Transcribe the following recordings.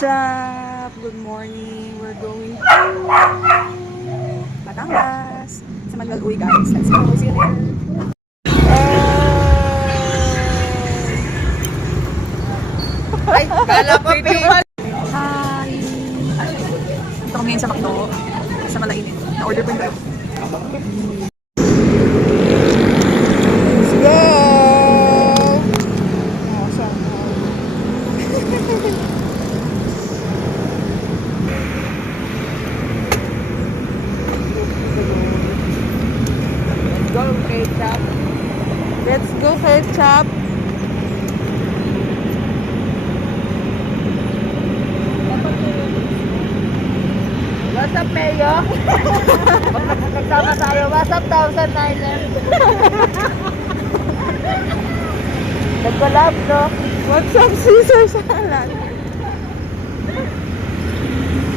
Chap! Good morning. We're going to Batangas. Sa Manuel Uy, guys. Let's go. See you there. Ay, kala ko pala. Hi! Ito kami ngayon sa McDo. Sa Malainit. Na-order ko yung Let's go! Awesome. Go, ketchup. Let's go, ketchup! What's up, Mayo? Nagsama tayo. What's up, Thousand Island? Nag-collab, no? What's up, Caesar salad?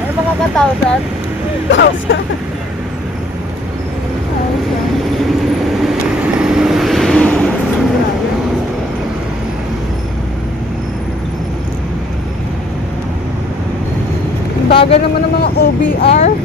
Ano mga ka-thousand? Thousand. Bagal naman ng mga OBR.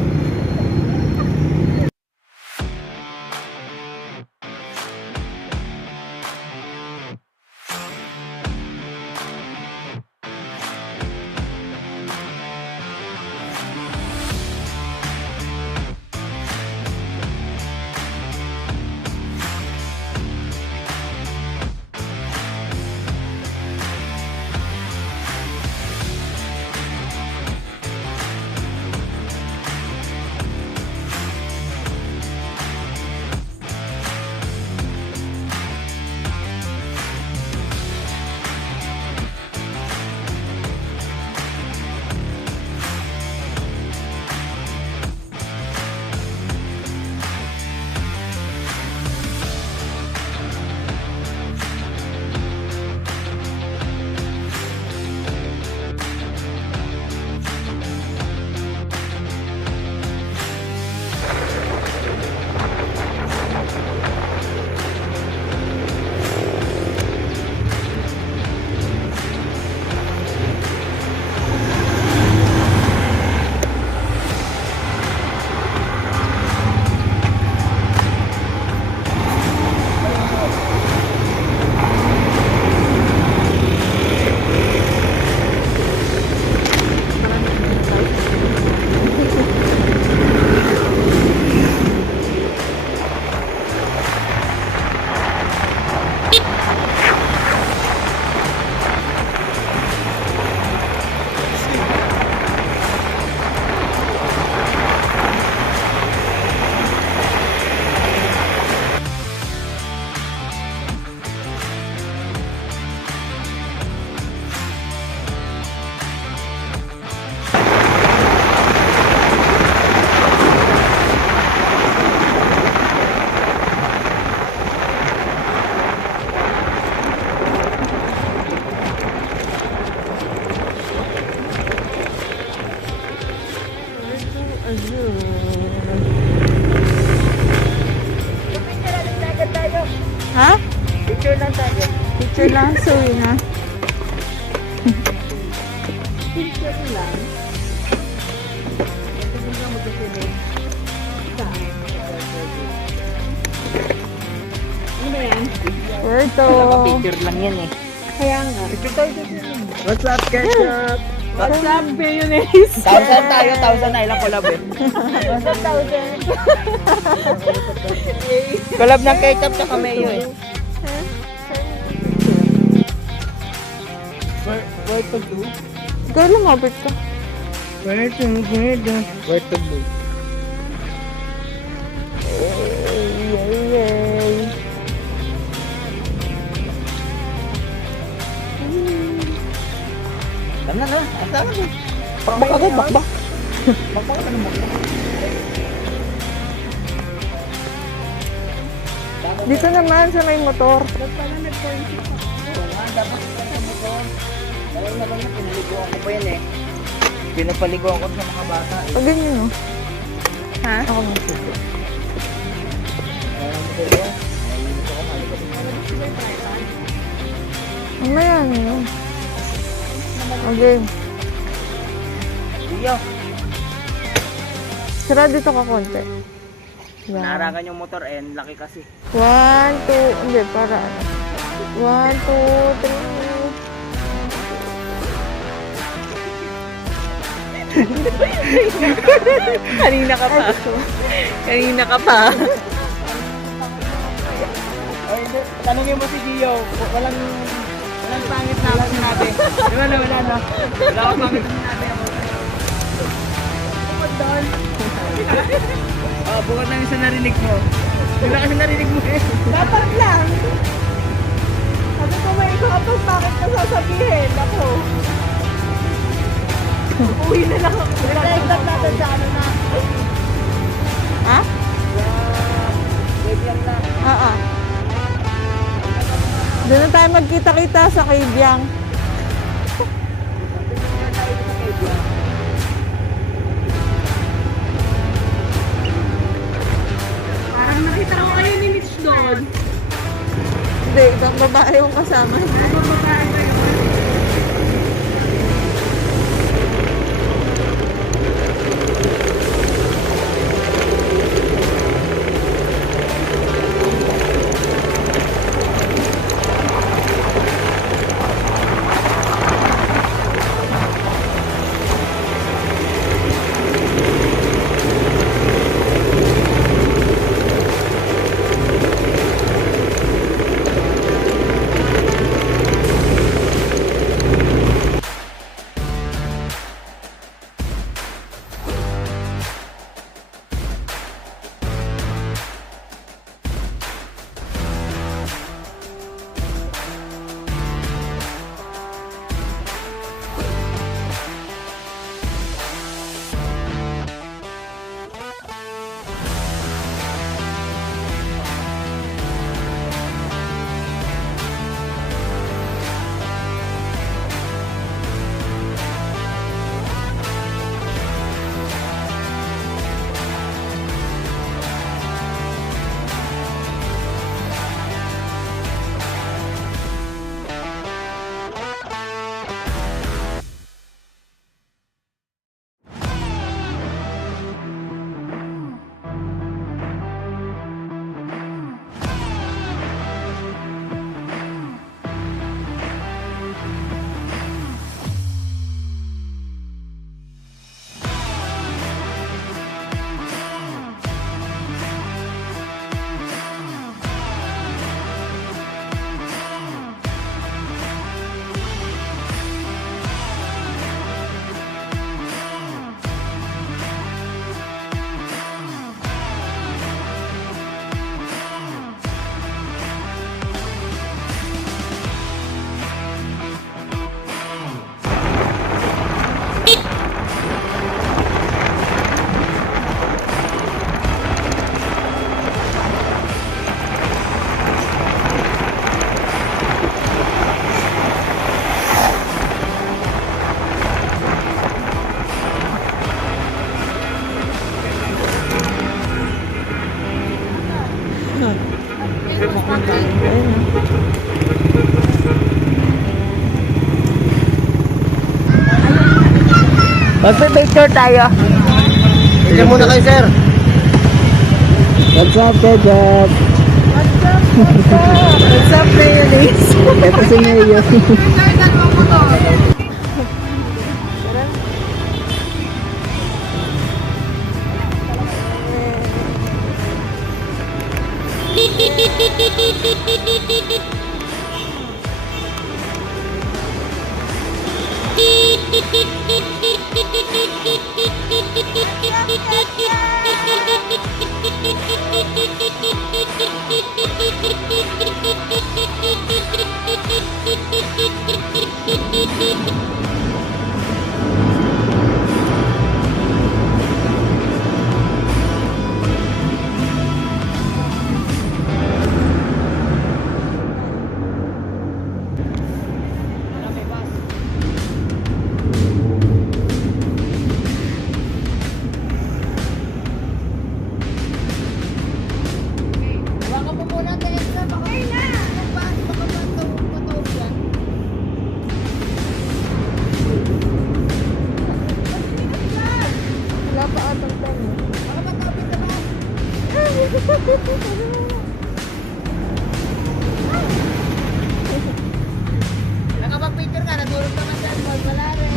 Ha? Picture lang tayo. Picture lang, sorry na. Picture lang. Ano ba yan? Puerto. Picture lang yan eh. Kaya nga. Picture tayo. What's up, ketchup? What's up, mayonnaise? Thousand tayo, Thousand Island collab eh. What's up, Thousand? Collab ng ketchup sa Mayo eh. Where to do? Ikaw lumabit ka. Where to do? Where to do? Yay! Tama na, asa ka na. Bakbak agad, bakbak. Bakbak ka na mo. Dito naman sa may motor. Dapat sa motor. Dahil na lang pinaliguan ko pa yan eh. Pinapaliguan ko sa mga bata. Pag ganyan, no? Ha? Ako magsusunod. Mamaya na yun. Okay. Yo, Sira dito ka konti. Yan. naaragan yung motor laki kasi. 1, 2, hindi, para ano. 1, 2, 3. Kanina ka pa. Kanina ka pa. Tanungin mo si Gio, walang pangit na ako sinabi. Wala na. Wala akong pangit na sinabi ako. Bukod doon. Bukod lang yung sa narinig mo. Wala kasi narinig mo eh. Dapat lang. Sabi ko may ikaw kapag bakit ka sasabihin. Ako. Uwi na lang ako. Nag-stop natin sa ano na. Ha? Wait lang na. Oo. Doon na tayo magkita-kita sa Kaibyang. Parang nakita ko kayo ni Mitch doon. Hindi, ibang babae yung kasama. Magpe-picture tayo. Picture muna kayo, sir. What's up, Kajab? What's up, mayonnaise? Ito si Mayo. Nakapag-picture ka, natulog naman dyan. Wala rin.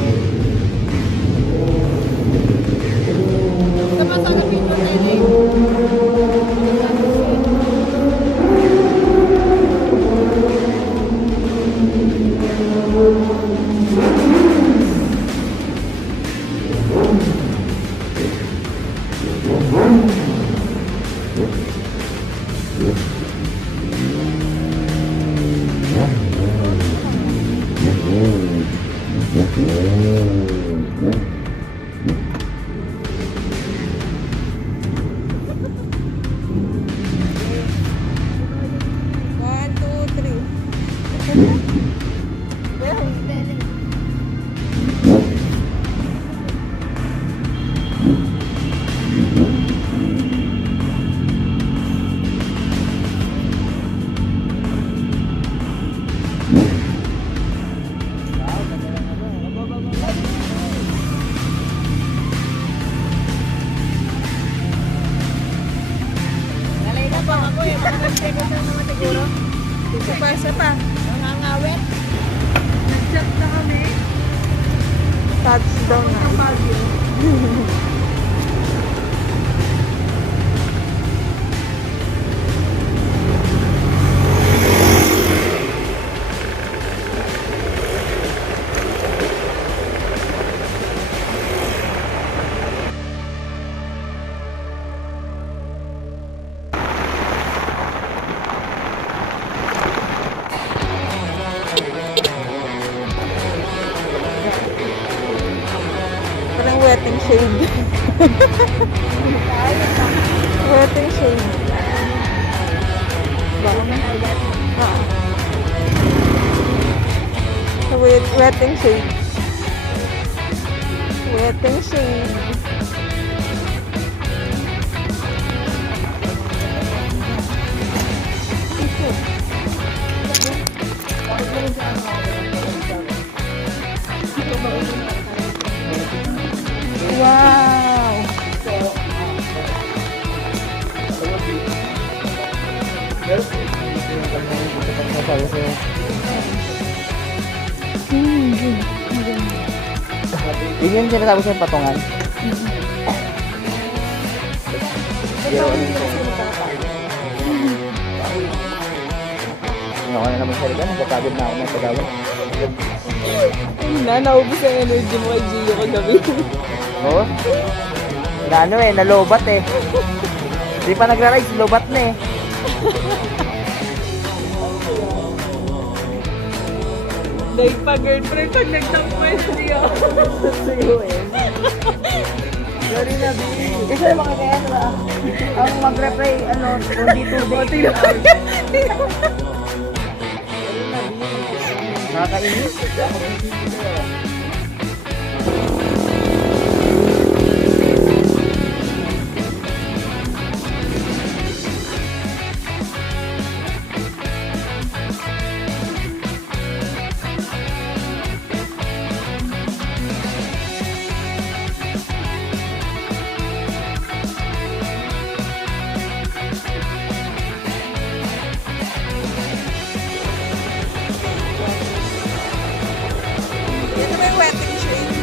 Gusto pa sana picture na yun eh. One, two, three. Nalay na pa ako eh. Mga 10 seconds lang naman siguro. Isa pa. Nangangawit. Nag-jump na kami. Touchdown na. Parang wetting shade. Wetting shade. Baka man. Wetting shade. Wetting shade. Wow! Yun yung sinasabi sa'yo patungan. Ako na naman salita, nagpapagod na ako ng pagawin. Naubos ang energy mo kay Gio kagabi. Oo? Na ano eh, nalobat eh. Di pa nagra-rise, lobat na eh. Dahil pa girlfriend pag nagtampo si Gio. Sa'yo eh. Sorry na, B. Kasi mga kaya na, ang mag-reply, ano, hindi 2 days. Nakakainis. Ito ba yung wetting shade?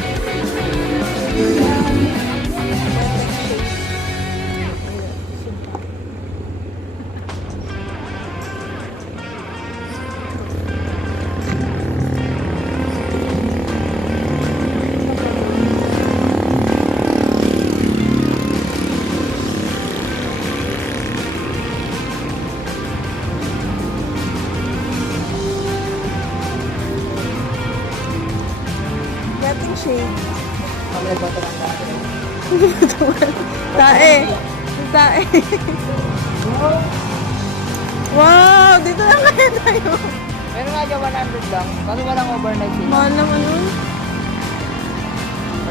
Wetting shade. Tae. Tae. Wow! Dito lang kaya tayo. Meron nga dyan 100 lang, kasi walang overnight sila. Mahal naman nun.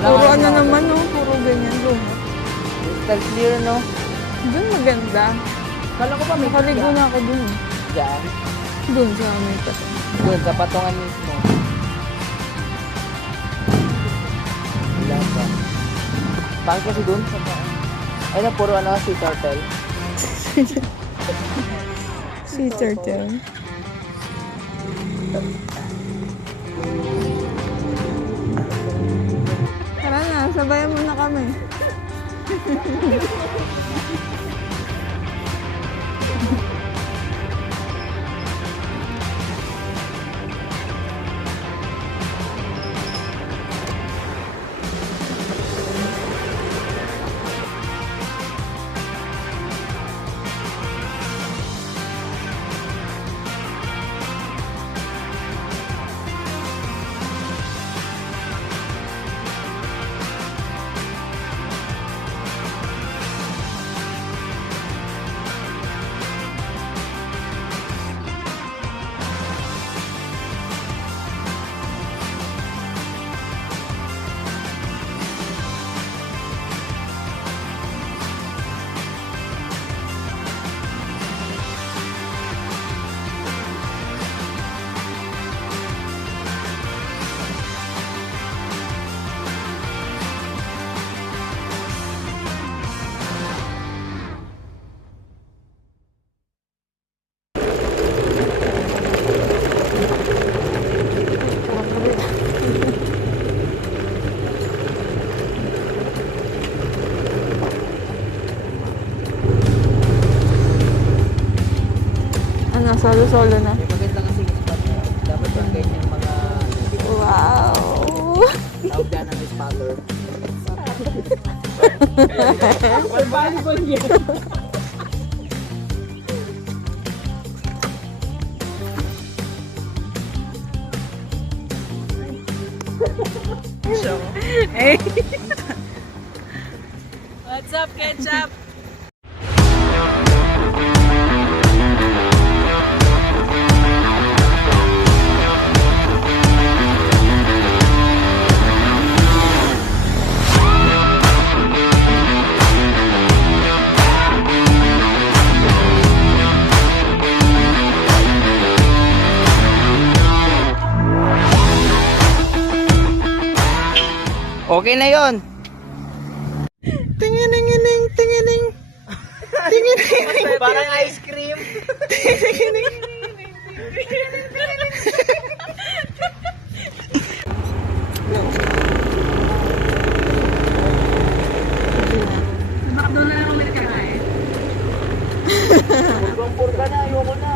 Wala Puro nga ano yung naman, no? Puro ganyan. Lumot. crystal clear, no? Doon maganda. Kala ko pa may Nakaligo na ako dun. dyan. Doon sa amin kasi. Doon, sa patungan mismo. Wala pa. Bakit kasi doon? Ay na, puro ano, sea turtle. Sea turtle. Tara na, sabayan mo na kami. Ano, solo-solo na. May maganda kasi yung spot. Dapat yung ganyan mga Wow! tawag dyan ng spotter. What's up, Ketchup? Okay na yon. Tingining, tingining. Tingining. Parang ice cream. Doon na lang kami nagkakain. Purga na, ayoko na.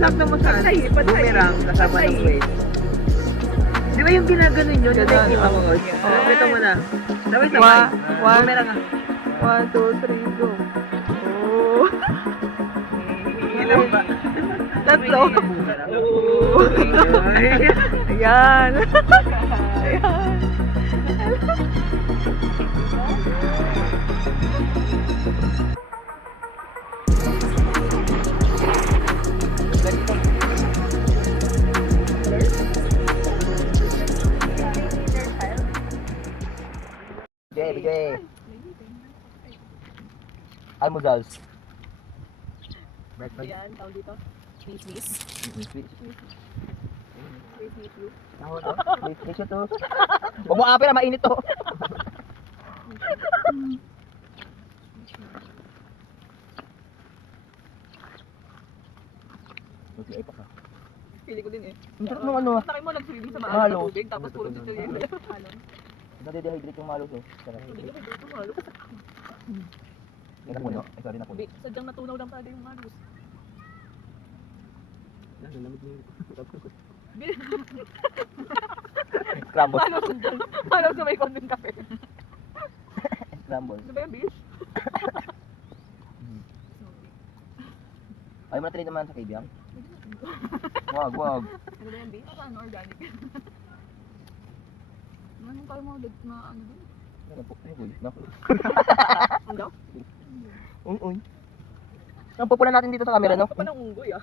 Itak na mo saan? Boomerang, kasama ng weight. Di ba yung ginaganon yun? Yung nakikita mo ko? Ito mo na. Sabay-sabay. Boomerang ah. 1, 2, 3, go. Oh. Ilan ba? Tatlo. Oo. Ayan. Ayan. Bigay. Almusals. Yan, tawag dito. Please. Please to. Huwag mo apel, mainit to. Okay, pa ka. Pili ko din eh. Ang sarap ng ano. Sakay mo nag-swimming sa Malo. maalat na tubig, tapos puro dito yun. Nade-dehydrate yung malos eh. Sarap. Hindi ko dito malo. Ito puno. Ito rin na puno. Sadyang natunaw lang tayo yung halos. Scramble. Paano sa may condensed cafe? Scramble. Ano ba yung beach? Ayaw mo na naman sa KBM? Wag. Ano ba yung beach? Ano organic? Ano kayo mga na ano ba? Ano po? Ay, boy. Naku. Ang daw? Uy. Ang popular natin dito sa camera, no? Pa ng unggoy ah.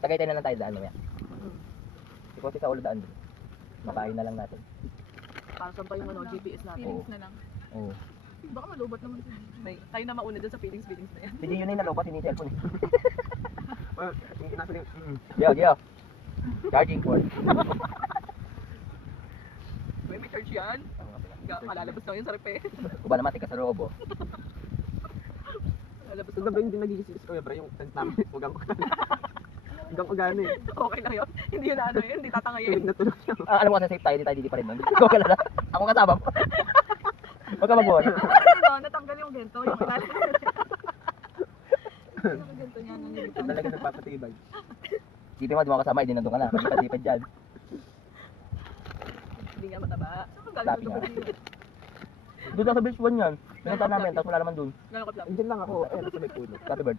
Tagay tayo na lang tayo daan mamaya. Ikaw sa ulo daan. Makain na lang natin. Para saan pa yung ano, GPS natin? Feelings na lang. Oo. Baka malubat naman. May, tayo na mauna dun sa feelings na yan. Sige, yun yung nalobat, hindi cellphone. Yo. Charging cord. May charge yan. Malalabas na yun sa repe. Kuba naman, tika sa robo. Malalabas Ito ba yung nagiging ko pre yung tent namin? Huwag ang Hanggang ugani. Okay lang yun. Hindi yun ano yun, hindi tatangayin. Tulog na tulog siya. Alam mo kasi safe tayo, hindi tayo didi pa rin nun. Ikaw ka na. Ako kasama mo. Huwag ka mag-worry. Ano, natanggal yung gento, yung ilalim. Yung gento niya, nangyayari. Talaga nagpapatibay. Sipin mo, di mo kasama, hindi nandun ka na. Patipad dyan. Hindi nga mataba. Saan ka Lapi galing nga. ito? Doon lang sa beach 1 yan. Pinunta namin, tapos wala naman doon. Gano'n ka plano? Diyan lang ako. Ayun, sa may puno. Happy bird.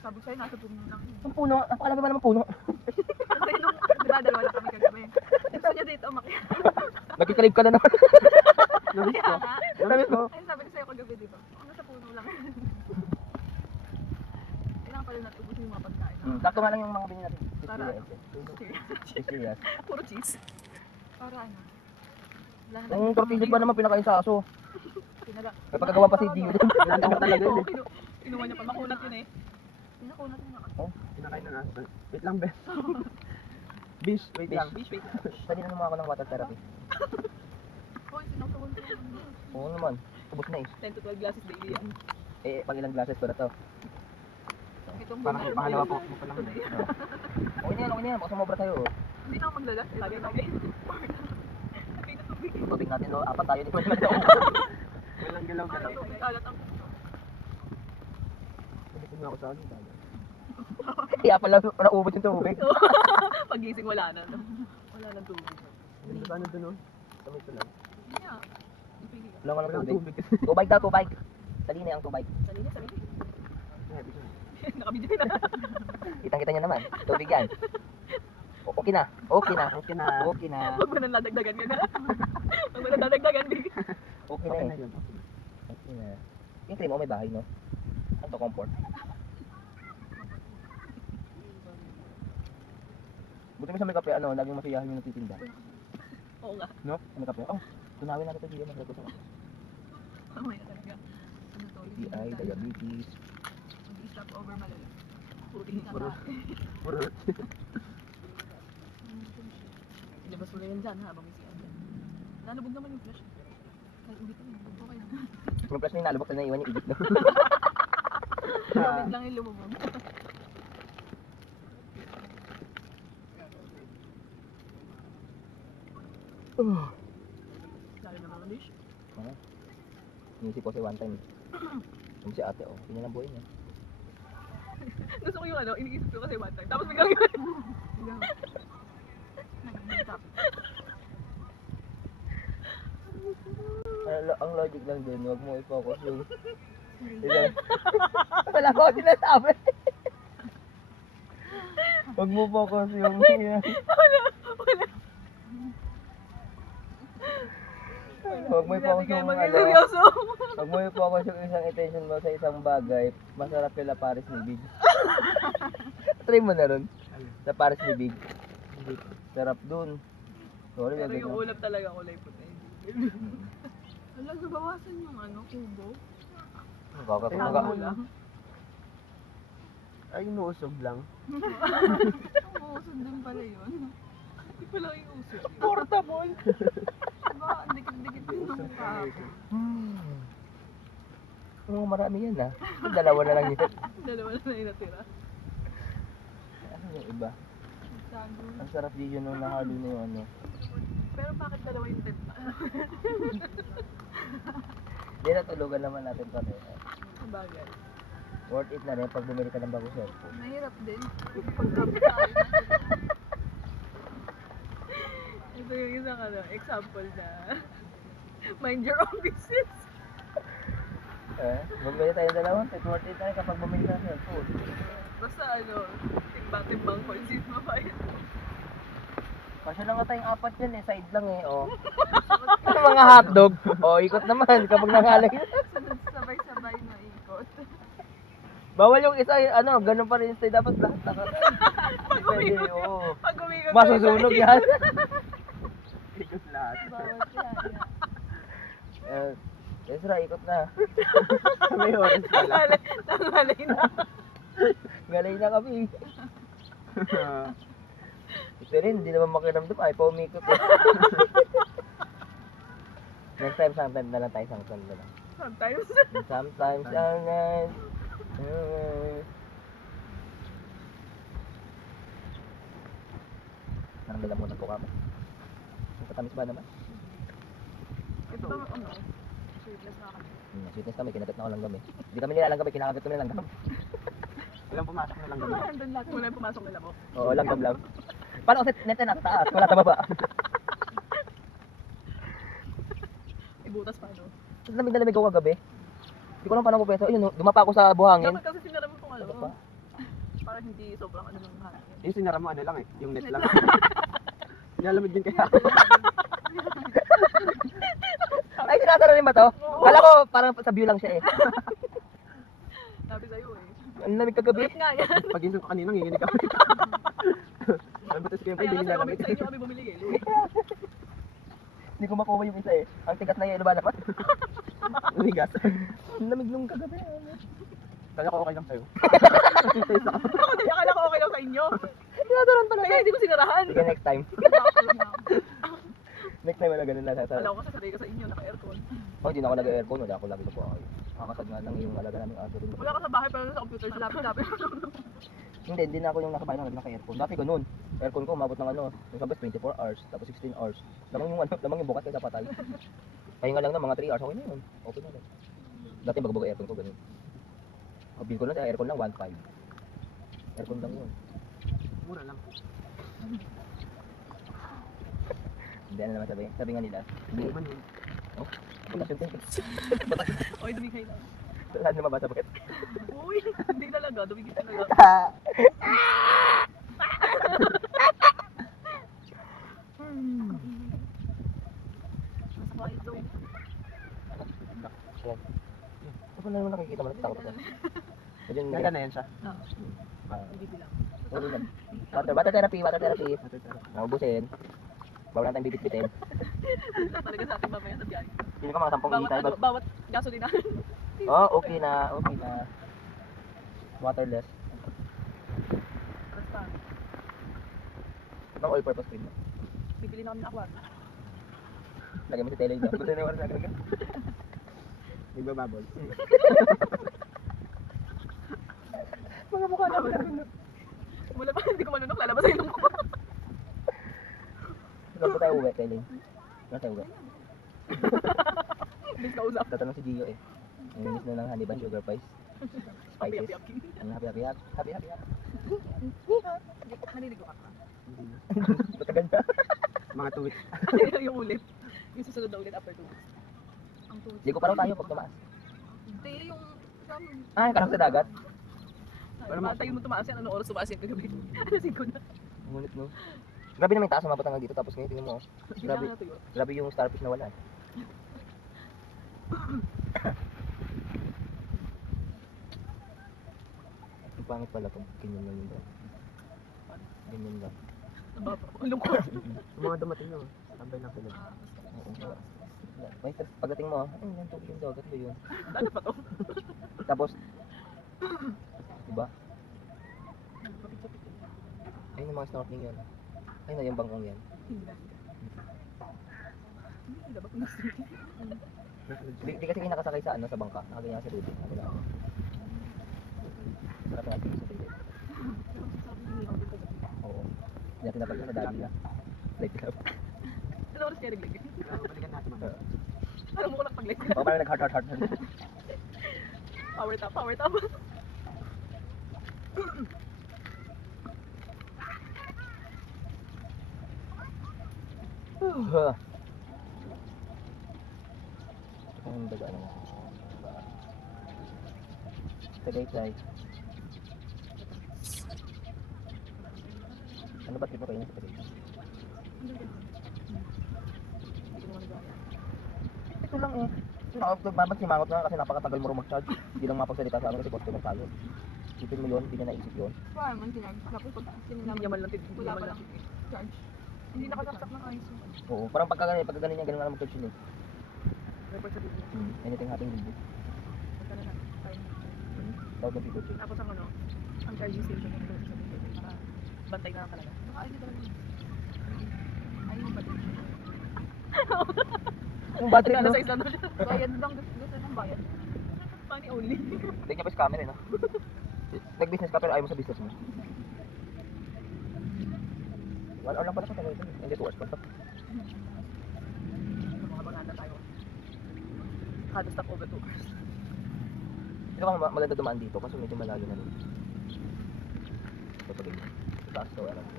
Sabi sa'yo, nasa puno lang. Ang puno, napakalaki ba naman puno? Kasi nung, diba, dalawa lang kami kagabi. Gusto niya dito umakyat. Nagkikrib ka na naman. Namiss ko. Kaya nga. Namiss ko. Ay, sabi ko sa'yo kagabi, di ba? Ako nasa puno lang. Kailangan pala natubusin yung mga pagkain. Sakto nga lang yung mga binili natin. Para ano? 60 years. Puro cheese. Para ano? Lahat Yung tortilla ba naman pinakain sa aso? Pinala. May pagkagawa pa si Gio din. Nandang talaga yun eh. Kinuha niya pa. Makunat yun eh. Pinakunat niya ako. Kinakain ng aso. Wait lang, Bes. Bish, wait lang. Bish, wait. Pwede na naman ako ng water therapy. Hoy, sinusuwan ko. Oo naman. Ubus na eh. 10 to 12 glasses daily yan. Eh, pag ilang glasses ko na to. Itong Parang bunga- pangalawa po pa lang. Okay na yan. Baka sumobra tayo. Oh. Hindi na ako maglalas. Lagi. Lagi na tubig. Tubig natin, no? Apat tayo. Di ko naman ito. Walang galaw-galaw. Alat ang Hindi ko ako sa akin. Kaya pala naubos yung tubig. pagising wala na. No? Wala nang tubig. Ano doon, no? Kami ito lang. Hindi nga. Ipili ka. Wala ko ng Walang tubig. tubig. Tubig daw, tubig. Dali na yung tubig. Salina. Heavy siya. Nakabidyo na. Kitang-kita niya naman. Tubig yan. Okay na. Okay na. Okay na. Okay na. Huwag mo nang dadagdagan ka na. Huwag mo nang dadagdagan. Big. Okay na Okay eh. na yun. Okay na. Yung cream, may bahay, no? Ano to, comfort? Buti mo sa may kape, ano, laging masiyahin yung nagtitinda. Oo nga. No? May kape. Oh, tunawin natin ito, Gio. Masarap ito. Mamaya talaga. Ano to? TI, diabetes. Hindi stop over malala. Puting ka Puro. na. Puro. Ilabas mo na yan dyan habang may siya dyan. Lalabog naman yung flash. Kahit hindi pa rin. Okay lang. Yung plus na inalabok na naiwan yung ibig na. Gamit lang yung lumubog. Lalo na mga dish. Ano? Inisip ko si one time. Yung si ate, oh. Yun ang buhay niya. Gusto ko yung ano, iniisip ko kasi one time. Tapos biglang yun. Nag-tap. Ang logic lang din, huwag mo i-focus yung... Wala ko sinasabi. Huwag mo focus yung... Huwag mo i-focus yung Maging ano. seryoso. Huwag mo i-focus yung isang attention mo sa isang bagay. Masarap kila Paris ni Big. Try mo na ron. Sa Paris ni Big. Sarap dun. Sorry, Pero gagawin yung mo. ulap talaga kulay puti. Alam, nabawasan yung ano, kubo. Nakakatumaga. Wala. Ay, inuusog lang. Uusod din pala yun. Hindi pala yung usod yun. Portable! Diba, ang dikit-dikit yung mukha. Oo, marami yan ah. Dalawa na lang yun. Dalawa na yung natira. Ano yung iba? Sago. Ang sarap din yun nung nahalo na yung ano. Pero bakit dalawa yung tenta? Hindi, natulugan naman natin pati. Ang bagay. Worth it na rin pag bumili ka ng bagong cellphone. Mahirap din. Pagkapitahin na. Ito yung isang ano, example na mind your own business. Bumili tayo ng dalawa, worth it na rin kapag bumili ka ng cellphone. Basta ano, timbang-timbang policies mo pa yun. Kasya lang nga tayong apat yan eh, side lang eh, oh. Mga hotdog, oh, ikot naman kapag nangalay. Sunod sabay-sabay na ikot. Bawal yung isa, ano, ganun pa rin stay, dapat lahat nakakay. Pag umikot Pwede, oo. Pag umikot Masusunog yan. Ikot lahat. Bawal yan. Ezra, ikot na. May oras pala. Tangalay na. Galay na kami. Ito rin, hindi naman makiramdam. Ay, pa umikot eh. Next time, sometimes na lang tayo. Sometimes na lang. Sometimes. Sometimes, alright. Ang lalamunan ko kamo. Ang katamis ba naman? Ito, sweetness na kami. Sweetness kami, kinagat na ako lang kami. Hindi kami nilalanggam, kinakagat kami ng langgam. Walang pumasok na lang Nandun lahat. Wala yung pumasok na labo. Oo, langgam lang. Paano kasi nete nasa taas? Wala sa baba. Ibutas pa, no? Tapos lamig na lamig ako kagabi. Hindi ko lang paano pupeso. Ayun, dumapa ako sa buhangin. Dapat kasi sinara mo itong ano. Ano ba? Para hindi sobrang ano ng hangin. Yung sinara mo ano lang eh, yung net lang. Nilalamig din kaya. Ay, sinasara rin ba to? Kala ko parang sa view lang siya eh. Sabi sa'yo eh. Ang lamig kagabi. Ulit nga yan. Pag-isip ko kanina, nginginig ako. Ang batas ko yung Kaya pwede nga sa nilalamig. sa inyo kami bumili eh. Louie. Hindi ko makuha yung isa eh. Ang tigas na yelo ba dapat? Ligas. Ang lamig nung kagabi. Kaya ko okay lang sa'yo. Ako din, akala ko okay lang sa inyo. Sinadaran pala. Kaya hindi ko sinarahan. Sige, next time. Next time wala ganun lang. Alam ko kasi sanay ka sa inyo, naka-aircon. Oh, hindi na ako nag-aircon. Wala ako lagi sa buhay. Nakakasad nga lang yung alaga namin aso rin. Wala ka sa bahay pero sa computer, sa laptop. Hindi na ako yung nakabahay na naka-aircon. Dati ganun. Aircon ko umabot ng ano, yung sabes 24 hours, tapos 16 hours. Lamang yung ano, lamang yung bukas kaysa patay. Pahinga lang na mga 3 hours, okay na yun. Okay na lang. Dati bago-bago aircon ko ganun. Ang bill ko lang sa aircon lang 1.5. Aircon lang yun. Mura lang. Hindi na naman sabi nga nila. Hindi naman yun. Oh, bukas yung ticket. Oy, dumigay na. Saan na mabasa bakit? Uy, hindi talaga, dumigay talaga. Nasa bahay ito. Ako na naman nakikita mo, natatakot ako. Medyo Ganda na yan siya. Hindi bilang. Water therapy. Naubusin. Bawal natin bibit-bitin. Talaga sa ating mamaya sa biyahe. Hindi ka mga 10 Bawat, litre. ano, bawat gasolina. Oh, okay na. Waterless. Basta, Ang all-purpose cream. bibili na kami ng aqua. Lagyan mo si Tele dyan. Gusto na yung oras na ganun. Nagbababol. Mga mukha namin. Mula pa hindi ko malunok, lalabas sa ilong ko. Saan po tayo uwi, Tele? Saan tayo uwi? Please kausap. Tatanong si Gio eh. Naminis na ng honey bun sugar spices. Spices. Happy. Ano, happy. Hanilig ko ka. Matagal na. Mga 2 weeks. Yung ulit. Yung susunod na ulit after 2 weeks. Ang 2 weeks. Ligo pa raw tayo pag tumaas. Hindi, yung... Ah, yung karang sa dagat. Tayo mo tumaas yan, anong oras tumaas yan kagabi? Alasin ko na. Ngunit no. Grabe naman yung taas umabot hanggang dito tapos ngayon tingnan mo. Oh. Grabe. Bigla na tuyo. Grabe yung starfish na wala. Ang pangit pala kung ganyan lang yun. Ganyan lang. Ang lungkot. Yung mga dumating yun. Sabay lang sila. Oo. May pagdating mo, ay yung tubig yung dagat ba yun? Ano pa to? Tapos, diba? Ayun yung mga snorkeling yun. Ayun na yung bangkong yan. Hindi ba kung gusto? Di kasi kayo nakasakay sa ano sa bangka. Nakaganyan sa tubig. Ano lang. Sarap na ating sa tubig. Oo. Hindi natin napagka sa dali na. Light club. Ano oras kaya naglag? Balikan natin mga. Alam mo ko lang pag-lag. O parang nag-heart. Power tap. Ang daga ano. Tagaytay. Ano ba tipo kayo sa Tagaytay? Ito lang eh. Babagsimangot na kasi napakatagal mo rin mag-charge. Hindi lang mapagsalita sa amin kasi customer tayo. Isipin mo yun, hindi niya naisip yun. Wala man tinag. Tapos pag hindi man lang wala pa lang charge. Hindi nakasaksak ng ayos. Oo, parang pagka ganun niya, ganun nga mag-charge yun eh. Report sa video. Anything happen, hindi. Basta na time. Tawag ng people check. Tapos ang ano, ang charging station yung doon sa video para bantay na lang talaga. Naka-ID talaga. Ayaw mo ba din? Yung battery Nagkala no? sa isla na siya. Bayad lang. Gusto ng bayad. Money only. Hindi niya pa scammer eh no? Nag-business ka pero ayaw mo sa business mo. 1 hour lang pala siya. Hindi 2 hours pa. Mga maganda tayo. Kada stop over 2 hours. Ito kang maganda dumaan dito kasi medyo malayo na rin. Ito ganyan. Itaas to, alam ko.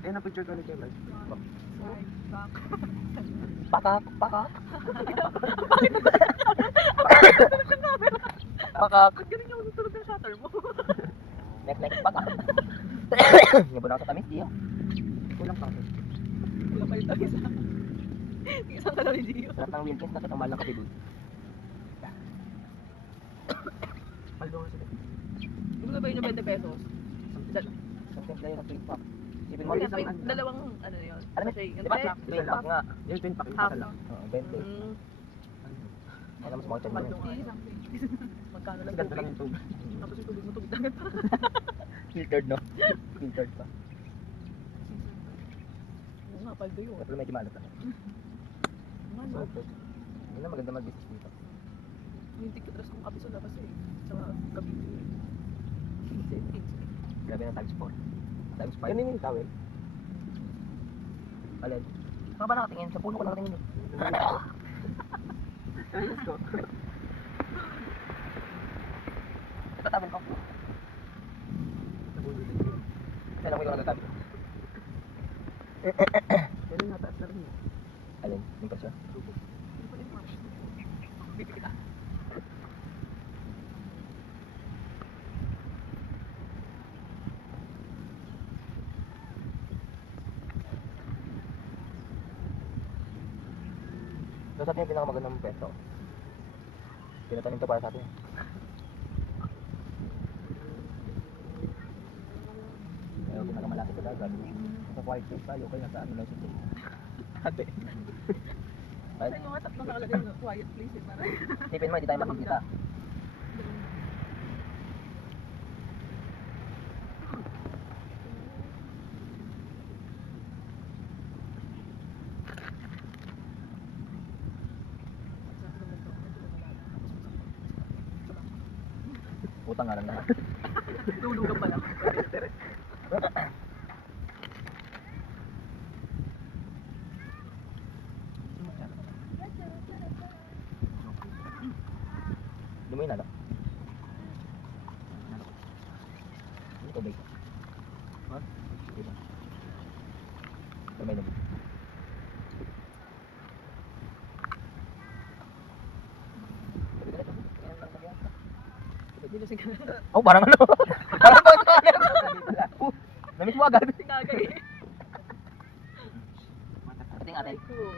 Eh, na-picture ko ulit yung live. Back. Pakak! Pakak! Pakak! Ba't ganun yung tutulog ng shutter mo? Next, pakak! Ngayon na ako sa tamis, di ah. Kulang pa ako. Wala pa rin tayo isa. Isang ka na rin, Gio. Sarap ng Wilkins, nakit ang mahal ng kape doon. Paldo ko sila. Gusto ba yun yung 20 pesos? Isang simple yun ang twin pack. Isipin mo, Okay, isang ano. dalawang ano yun. Ano Kasi, di ba? Twin pack nga. Yung twin pack, yung Half. isa lang. Oo, 20. Mm, Ano mas mga tiyan mo yun? 50 magkano lang Ganda lang tubig. yung tubig. Tapos yung tubig mo tubig dagat pa. Filtered, no? Filtered pa. Oo nga, paldo yun. Pero medyo maalat na. Ano? Yun na maganda mag-business dito. Yung ticket kong kape sa labas eh. Sa gabi. Grabe na times 4. Times 5. Ganun yung towel. Alin? Saan ka ba nakatingin? Sa puno ko nakatingin eh. Ayos ko. Ito tabel ko. Kailan ko ito nagkatabi? Ganun nga, taas na rin yun. Alin? Yung pa siya? Bibig kita. So sa atin yung pinakamagandang pwesto. Pinatanim to para sa atin. Pero pinakamalapit sa dagat. Sa quiet place tayo, kaya nasa ano lang siya. Ate. Sa inyo nga, tatlong nakalagay yung quiet place eh. Parang Tipin mo, hindi tayo makikita. Utang nga lang naman. lulugan pa lang. Dumi na lang. Ano tubig? Ha? Diba? Ito may lamig. Binusin ka na. Oh, parang ano? Parang namiss mo agad. Sinagay. Ating ate. Cool.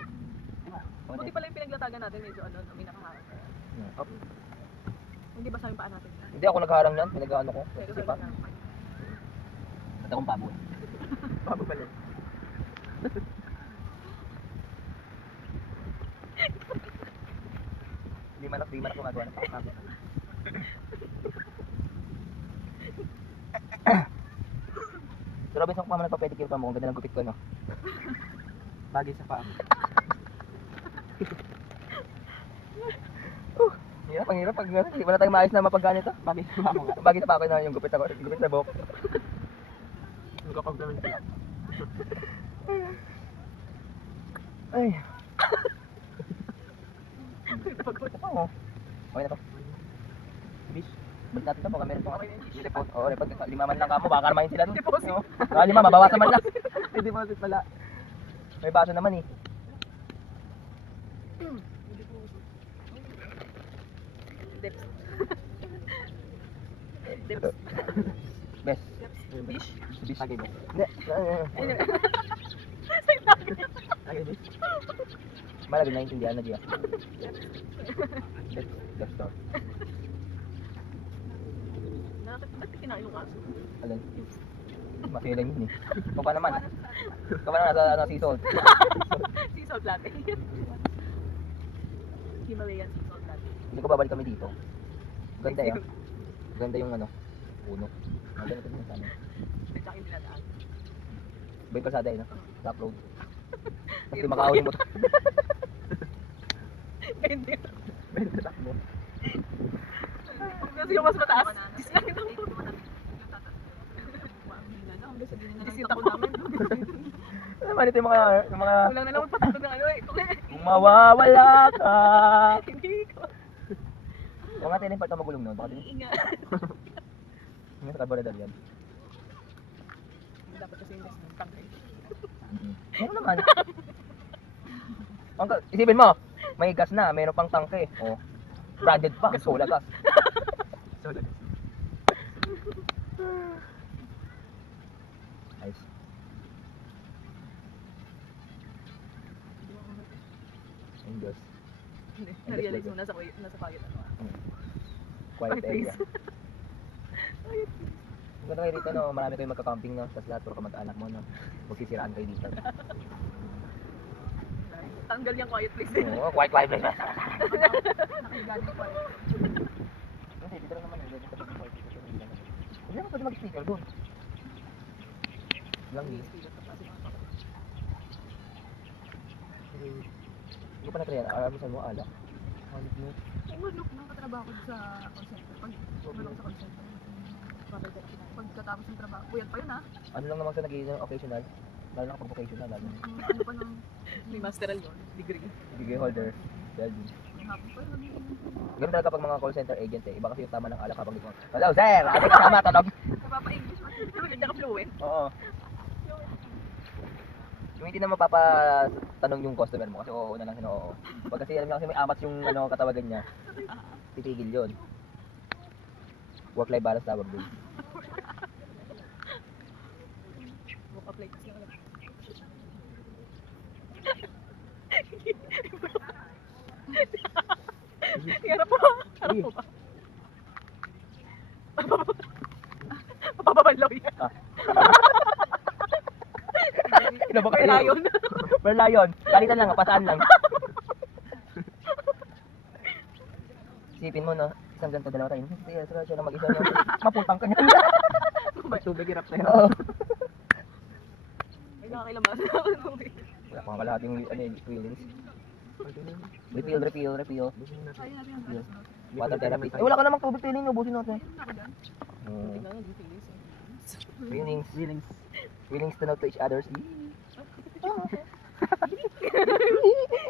Buti pala yung pinaglatagan natin medyo ano, may nakaharap. Oh, Hindi ba sa yung paa natin? hindi ako nagharang yan. Pinag-ano ko. Pero Kasi sa pa. na. At akong pabo. Pabo pala. Di man gumagawa ng pabo. Si Robinson ko pa man nagpa-pedicure pa mo. Ang ganda ng gupit ko, no? Bagay sa paa. Ang hirap pag hindi wala tayong maayos na mapagganito. Bagay sa paa mo nga. Bagay sa pa ako na yung gupit sa buhok. Magka-compliment sila. Ay. Pagod. Oo. Okay na to. Bis. Balik natin to. Baka meron pang report. Oo, report. 5 man lang kamo. Baka karmahin sila dun. Deposit. No? 5, mabawasan man lang. May deposit pala. May baso naman eh. Dips. Dips. Best. Dish. Bis. Bagay ba? Hindi. Ayun. Bagay ba? Malagi naiintindihan na diya. That's all. Ba't kinain yung aso? Alin? Masilang yun eh. Ikaw pa naman. Ikaw pa naman nasa ano, sea salt. Sea salt latte. Himalayan sea salt latte. Hindi ko babalik kami dito. Ganda yan. Ganda yung ano, puno. Ang ganda din sa amin. At saka yung dinadaan. Ba yung kalsada eh, no? Top road. Kasi makahuli mo to. Hindi. Benta takbo. Kasi yung mas mataas. Dislike ito. Gusto din na lang takbo namin. Ano naman ito yung mga Kulang na lang magpatulog ng ano eh. kung mawawala ka. Hindi ko. Yung nga tayo yung part na magulong nun, baka din. Ingat. Yung sa carburetor yan. Dapat kasi investment tangkay. Meron naman. Isipin mo, may gas na, mayroon pang tangke. Oh. Branded pa, Sola gas. Sola gas. Nice. Ang gas. Hindi. Na-realize mo nasa quiet ano. Quiet area. Ang ganda kayo dito, no? Marami kayong magka-camping, no? Tapos lahat puro kamag-anak mo, no? Magsisiraan kayo dito. Tanggal yung quiet place din. Oo, quiet place. Nakahiga din quiet. Hindi, dito lang naman. Hindi naman pwede mag-speaker doon. Lang din. Hindi ko pa na-try yan. Arabisan mo, alak. Hanip mo. Ay, manok nang katrabaho ko sa call center. Pag manok sa call center. Pagkatapos ng trabaho. Buyat pa yun ha. Ano lang naman sa nagiging occasional. Lalo na kapag vocational. Lalo na. Ang ano pa nung may masteral yun. Degree. Degree holder. Well, May hapon pa yun. ganun talaga kapag mga call center agent eh. Iba kasi yung tama ng alak kapag dito. Hello sir! Ate kasama, tunog! Napapa-English mo. Hindi ka fluent. Oo. Yung hindi na mapapatanong yung customer mo kasi oo na lang sino oo. Pag kasi alam niya kasi may amat yung ano katawagan niya. Titigil yun. Work-life balance tawag dun. Walk up like this lang. Harap po. Harap po ba? Mapapabanlaw yan. Kinaba kayo. Lion. Merlion. Kalitan lang, pasaan lang. Isipin mo no, isang ganito dalawa tayo. Sige, siya na mag-isa niya. Mapuntang ka niya. Tubig hirap na Oo. Ay, nakakailamas. Wala pang kalahating ano yung feelings. Refill. Ayun natin ang Yes. Water therapy. Eh, wala ka namang tubig feeling, ubusin natin. Ayun ako dyan. Hmm. Tingnan nag feelings. Feelings. Feelings to know to each other's.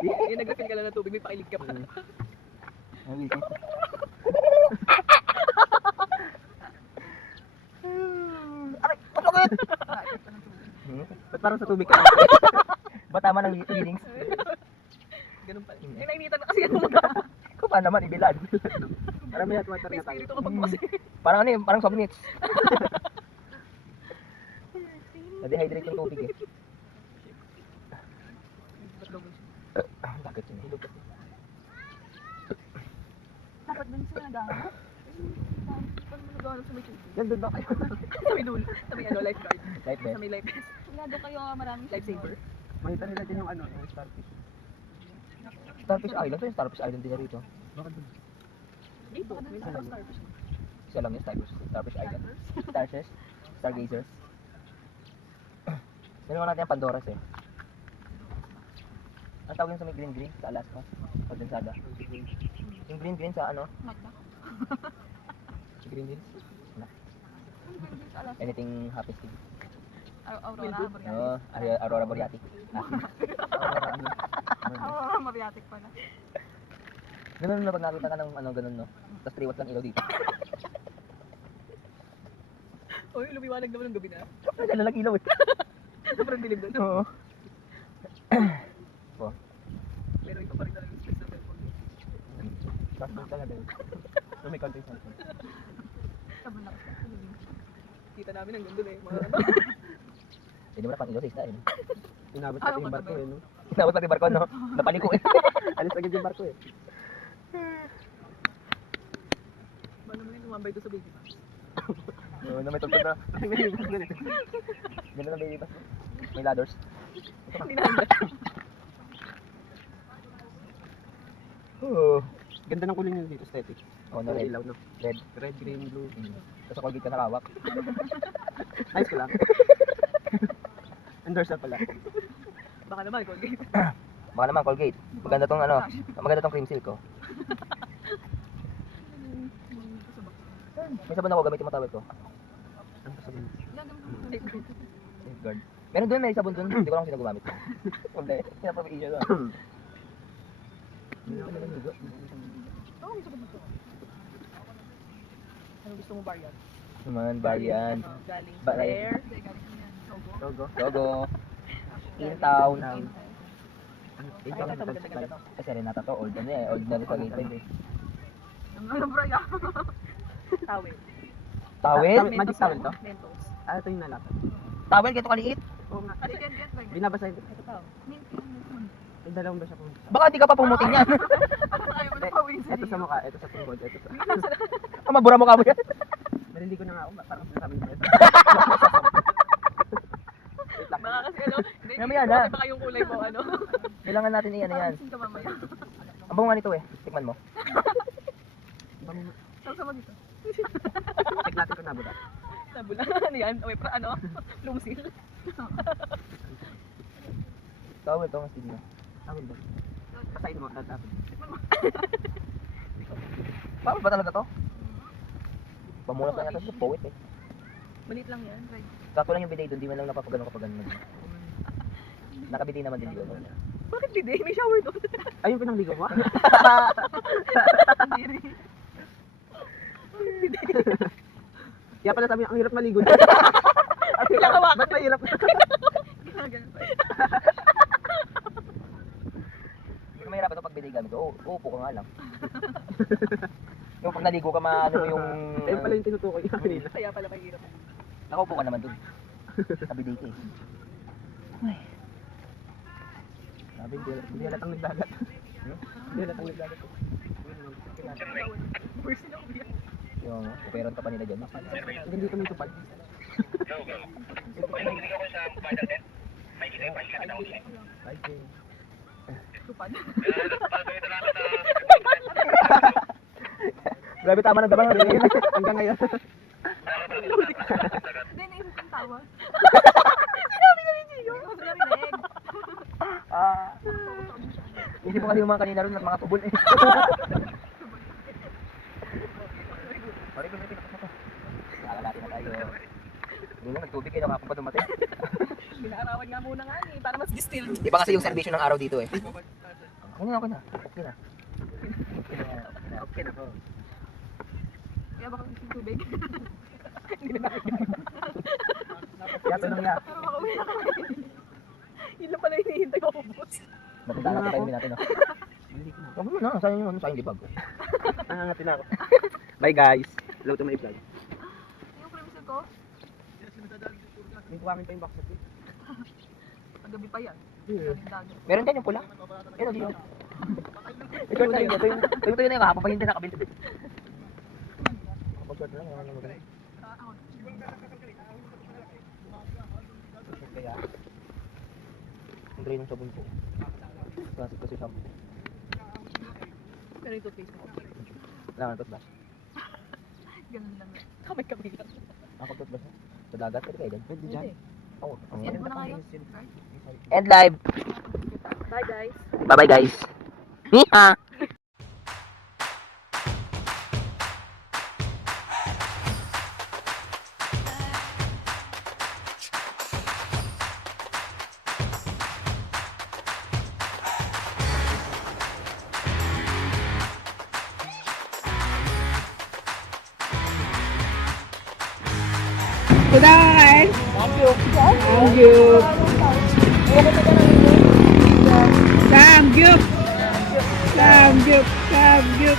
Yung nag-refill ka lang ng tubig, may pakilig ka pa. Aray, masakit! Ba't parang sa tubig ka? Ba't tama ng feelings? Ganun pala. Ay, nainitan na kasi ako mag Kung paano naman, ibilad. Parang may water May na tayo. espiritu kapag kasi. Parang ano yun, parang soft minutes. Na-dehydrate yung tubig eh. Bakit yun eh? Dapat dun sa nagano. Paano mo nagano sa may tubig? Yan, doon ba kayo? Sa may dulo. Sa may ano, lifeguard. Life Sa vest. may life vest. Wala doon kayo maraming lifesaver. Makita nila din yung ano, yung starfish. Starfish Island. So yung Starfish Island din na rito. Bakit doon? Dito, may mga starfish. Isa lang yung Starfish Island. Starships. Stargazers. Nalaman natin ang Pandoras eh. Ang tawag yun sa may green sa Alaska. Condensada. Yung green sa ano? Magda. Green. Anything happens to you. Aurora Borealis. No, Aurora Borealis. Aurora Borealis pala. Ganun na pag nakita ka ng ano ganun no. Tapos 3 watts lang ilaw dito. Uy, lumiwanag naman ng gabi na. Wala lang ilaw eh. Sobrang dilim doon. Oo. Pero ikaw pa rin talaga yung stress sa cellphone. Starfish talaga yun. So may content sa akin. Sabon lang. Kita namin hanggang doon eh. Mga ano. Hindi mo na pang ilaw sa isda eh. Inabot pati yung barko eh, no? Inabot pati barko no. Napaliko eh. Alis agad yung barko eh. Paano mo yun lumambay doon sa baby box? Oo, na may tugtog na. May ibig doon eh. Ganun ang baby pass. May ladders. Hindi na handa. Oo. Ganda ng kulay niya dito, aesthetic. Oh, na Kulay red. ilaw, no? Red. Red, green, blue. Tapos ako ka nakawak. Ayos ko lang. Endorse na pala. Baka naman, Colgate. Baka naman Colgate. Maganda tong ano, maganda tong cream silk ko. May sabon ako gamitin mo tawag ko. Ano pa sabihin? Yan, gagamit ko. Safeguard. Meron doon, may sabon doon. Hindi ko lang sila gumamit. Hindi. Pinapapaisya doon. Hindi ko nalamigo. Oo, may sagot dito. Ano gusto mo, Barian? Naman, Barian. Galing sa Baray. Air. Galing sa yan. Togo. Togo. In town. Ay, ito maganda to. Kasi Renata to, old na eh. Old na rin sa gate eh. Ano, Barian? Tawel. Tawel? Magic towel to? Mentos. Ah, ito yung nalapit. Tawel, ganito kaliit. Oo nga. Ate, get, Barian. Binabasa ito. Ito to. Mint. May dalawang beses ako. Baka di ka pa pumutin yan. Ayaw mo na pawin sa Ito sa mukha, ito sa tuhod, ito sa... Ang mabura mo ka mo yan. Naliligo na nga ako, parang sinasabi ko ito. Wait lang. Baka kasi ano, hindi, Mamaya kasi na. baka yung kulay mo, ano. Kailangan natin i-ano yan. Papansin ka mamaya. Ang bango nga nito eh. Tikman mo. Sama dito. Check natin kung nabula. Nabula. Ano yan? Uy, ano? Lumsil. Tawel to, mas tignan. Tawid ba? Pasain mo, tatapin. Tawel ba talaga to? Pamunas na natin ito. Poet eh. Maliit lang yan. Right. Sakto lang yung bidet doon. Di man lang napapagano kapag ganun. Nakabidet naman din dito. Bakit hindi? May shower doon. Ayun pinangligo mo? Hindi rin. Kaya pala sabi, ang hirap maligo. Kailangan hawakan. Ba't mahirap? Ginaganon pa. Hindi ko mahirap ito pag bidet gamit. Uupo ka nga lang. Yung pag naligo ka maano mo yung... Ayun pala yung tinutukoy niya kanina. Kaya pala mahirap. Nakaupo ka naman dun. Sa bidet eh. Ay. Sabi, hindi halatang nagdagat. Hindi halatang nagdagat. Worse na umiyak. Yung operan ka pa nila dyan. Hindi kami tupad. Tupad. Grabe tama ng dabang. Hanggang ngayon. Hindi, naisip kong tawa. Sinabi na ni Gio. Hindi ko narinig. Hindi mo kasi yung mga kanina rin at mga tubol eh. Sorry, kung natin ako. Nakalati na tayo. Hindi lang nagtubig kayo, nakakong pa dumating. Binaarawan nga muna nga eh, para mas distilled. Iba kasi yung servisyo ng araw dito eh. Okay na, okay na. Okay na. Okay na po. Kaya baka gusto yung tubig. Hindi na namin. Kaya tanong niya. Pero makauwi na kami. Yun lang pala hinihintay ko ubos. Mapunta na tayo natin. Huwag mo na, sayang yung sayang libag. Nangangatin ako. Bye guys. Hello to my vlog. Yung premise ko, Hindi ko akin pa yung box set. paggabi pa yan. Yeah. Dagat. Meron dyan yung pula. Ayun o, dito. Ito na yun. Ito na yung kahapon pa hindi nakabili. Kapag-short na lang, wala nang maganda. Ako. Kaya, ang dry ng sabon ko. Kasi shampoo. Pero yung toothpaste mo. Kailangan toothbrush. Ganun lang. Kamay-kamay lang. Ako toothbrush na. Sa dagat, pwede kayo dyan. Pwede dyan. Oo. End mo na nga yun. End live. Bye guys. Bye-bye guys. Niha! Kudain! Samgyup! Samgyup! Samgyup! Samgyup!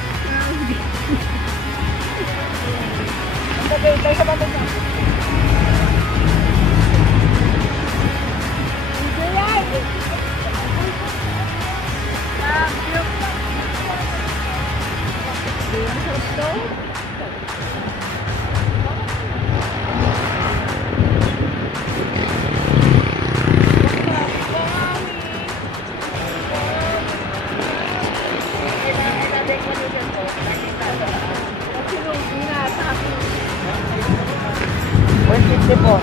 Po.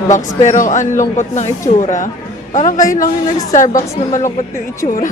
Starbucks, pero ang lungkot ng itsura. Parang kayo lang yung nag-Starbucks na malungkot yung itsura.